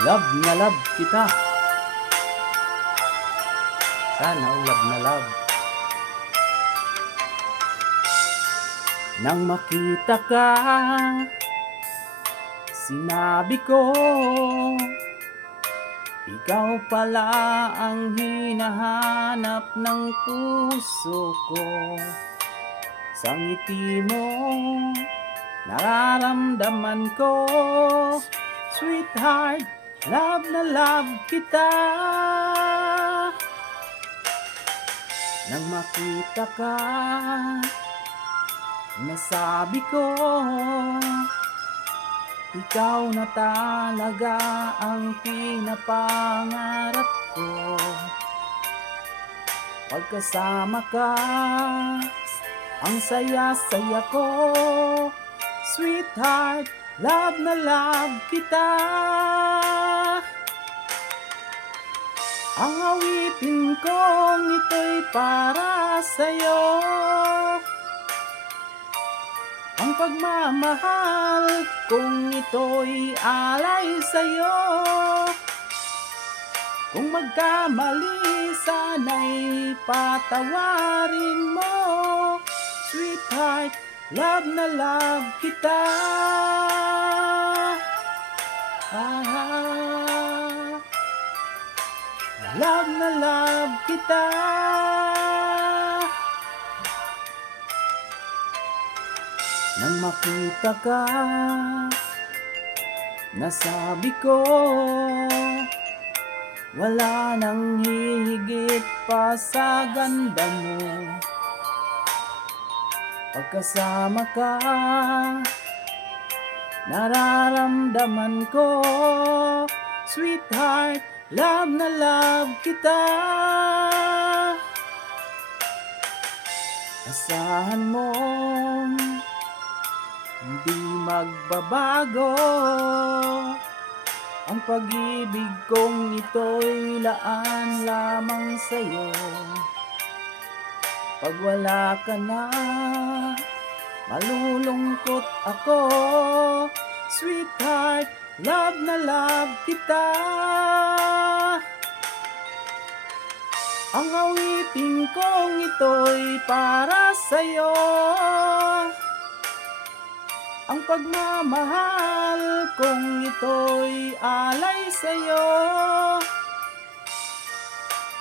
Love na love kita. Sana all love na love. Nang makita ka, sinabi ko, ikaw pala ang hinahanap ng puso ko. Sa ngiti mo, nararamdaman ko, sweetheart, love na love kita. Nang makita ka, nasabi ko, ikaw na talaga ang pinapangarap ko. Pagkasama ka, ang saya-saya ko, sweetheart, love na love kita. Ang awitin kong ito'y para sa'yo, ang pagmamahal kung ito'y alay sa'yo. Kung magkamali, sana'y patawarin mo, sweetheart, love na love kita. Love na love kita. Nang makita ka, nasabi ko, wala nang hihigit pa sa ganda mo. Pagkasama ka, nararamdaman ko, sweetheart, love na love kita. Asahan mo, hindi magbabago ang pag-ibig kong ito'y laan lamang sa'yo. Pag wala ka na, malulungkot ako, sweetheart, love na love kita. Ang awitin kong ito'y para sa'yo, ang pagmamahal kong ito'y alay sa'yo.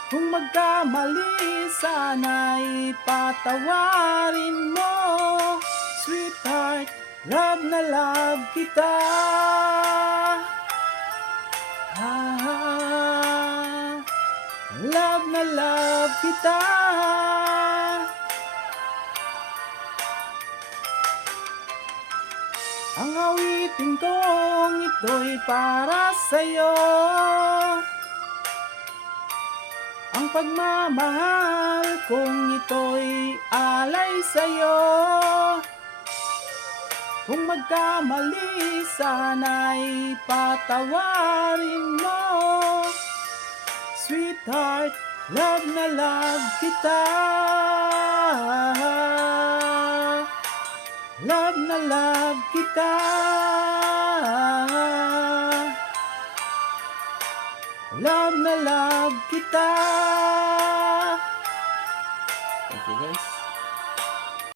Kung magkamali, sana'y patawarin mo, sweetheart, love na love kita. Love na love kita. Ang awitin kong ito'y para sa'yo, ang pagmamahal kong ito'y alay sa'yo. Kung magkamali, sana'y patawarin mo, sweetheart, love na love kita. Love na love kita. Love na love kita.